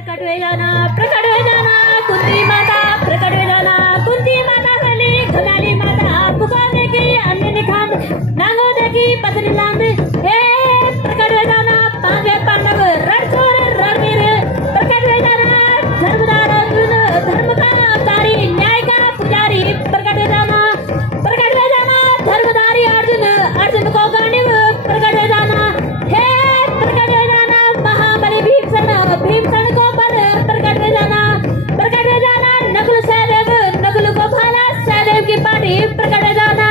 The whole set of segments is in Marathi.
प्रकट वे जाना कुंती माता प्रकट वे जाना कुंती माता हली घनाली माता पुकारने की अन्य निखान नांगो देखी पत्नी लांद हे प्रकट वे जाना पांचवे पांडव रणछोड़ रणवीर प्रकट वे जाना धर्मदार अर्जुन धर्म का अवतारी न्याय का पुजारी प्रकट वे जाना धर्मदारी अर्जुन अर्जुन को गांडीव प्रकट वे जाना हे प्रकट वे जाना महाबली भीमसेन को पर प्रकट वे जाना नकुल सहदेव नकुल को भाला सहदेव की पार्टी प्रकट वे जाना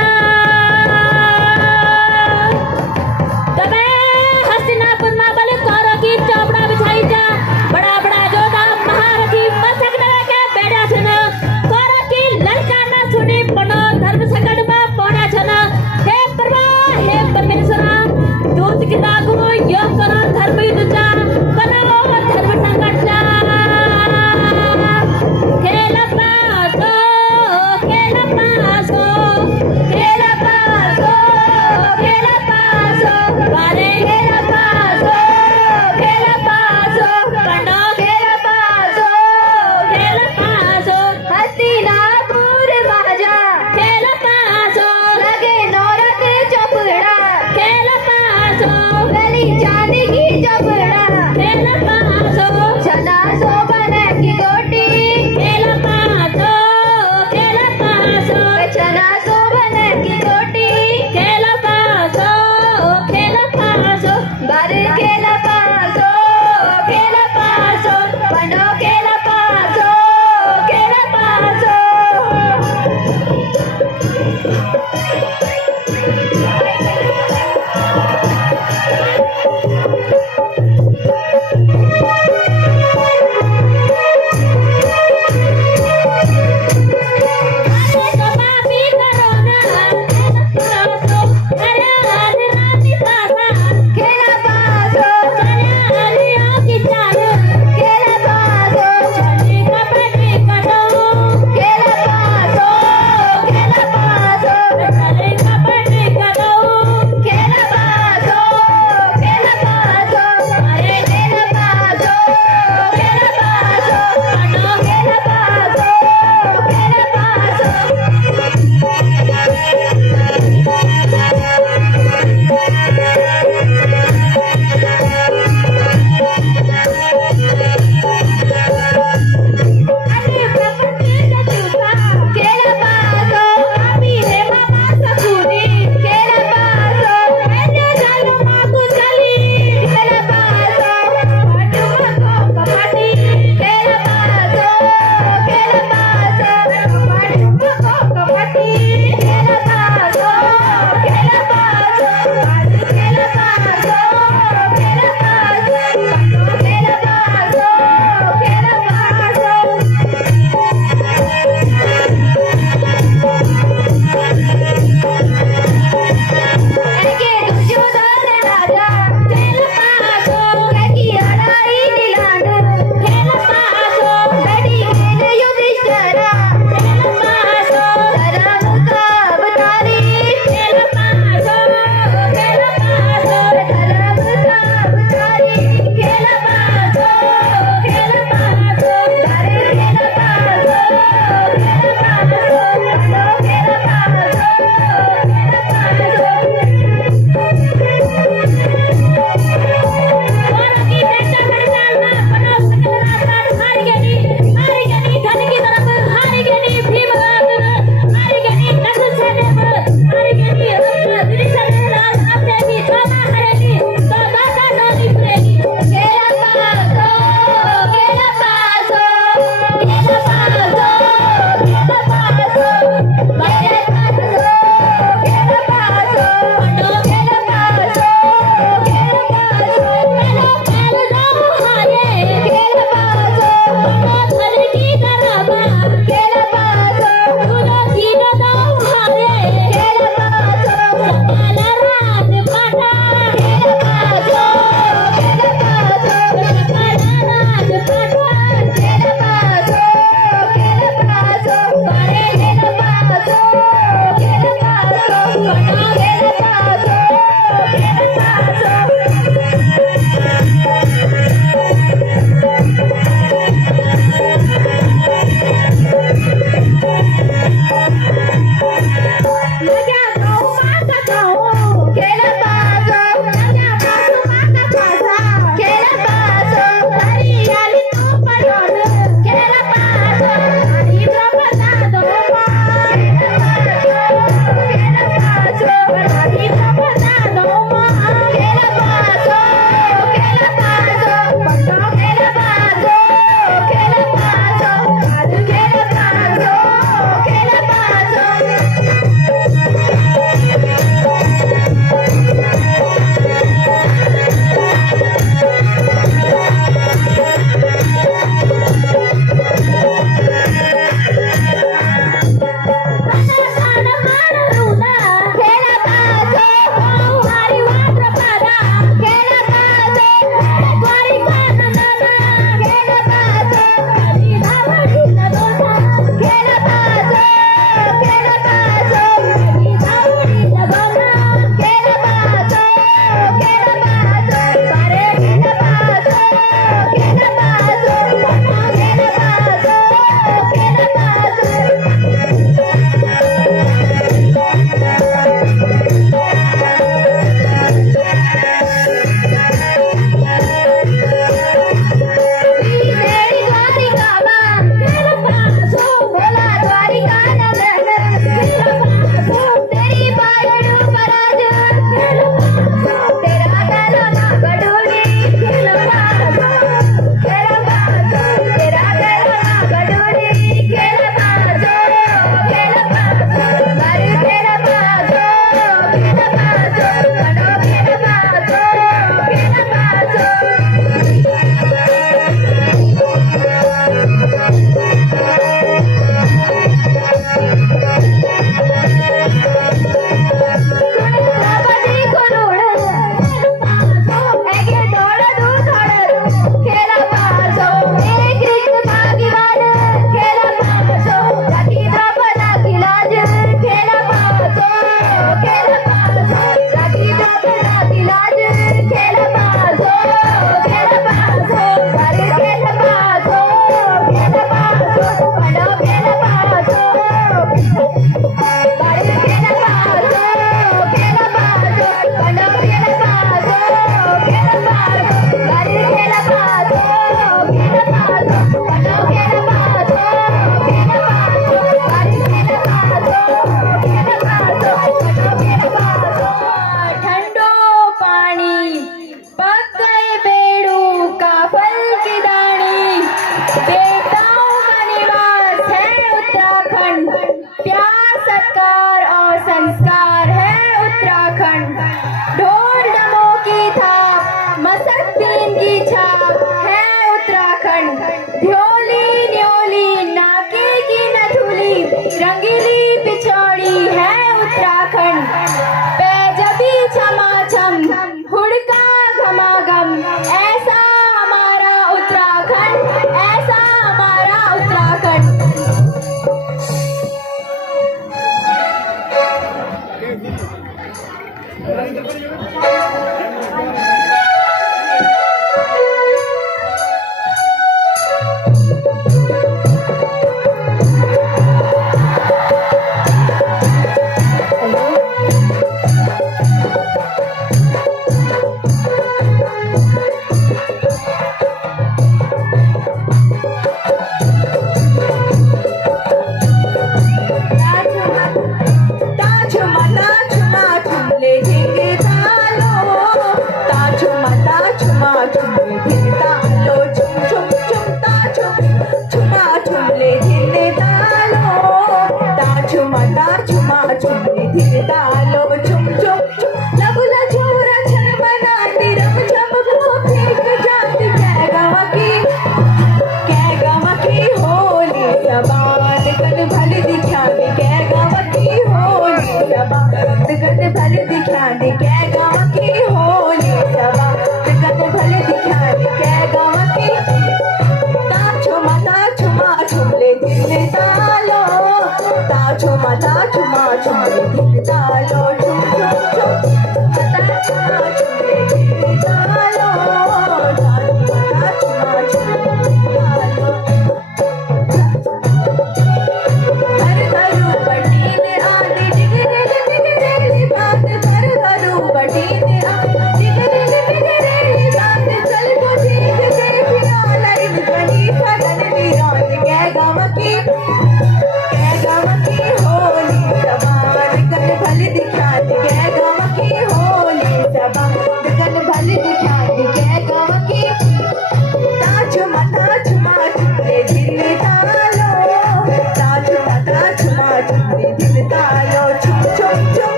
तबे हस्तिनापुर में बल कौरव की चौपड़ा बिछाई जा बड़ा बड़ा जोधा महारथी मस्तक लगा के बैठा छन कौरव की ललकार न सुनी पनो धर्म संकट में पौना छन हे प्रभा हे परमेश्वर दूत की लागू योग करो धर्म युद्ध जा करो धर्म संकट जा खेल पासो खेल पासो खेल पासो खेल पासो वारे खेल पासो पंडो खेल पासो हस्तिनापुर बाजा खेल पासो लगे नौरत चौपड़ा खेल पासो गली चांदी की चौपड़ा खेल पासो चना सोबन की रोटी खेल पासो चना सोबन की रोटी खेल पासो बर खेल पासो पंडो खेल पासो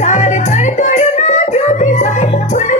धार तड़ तड़ ना जो भी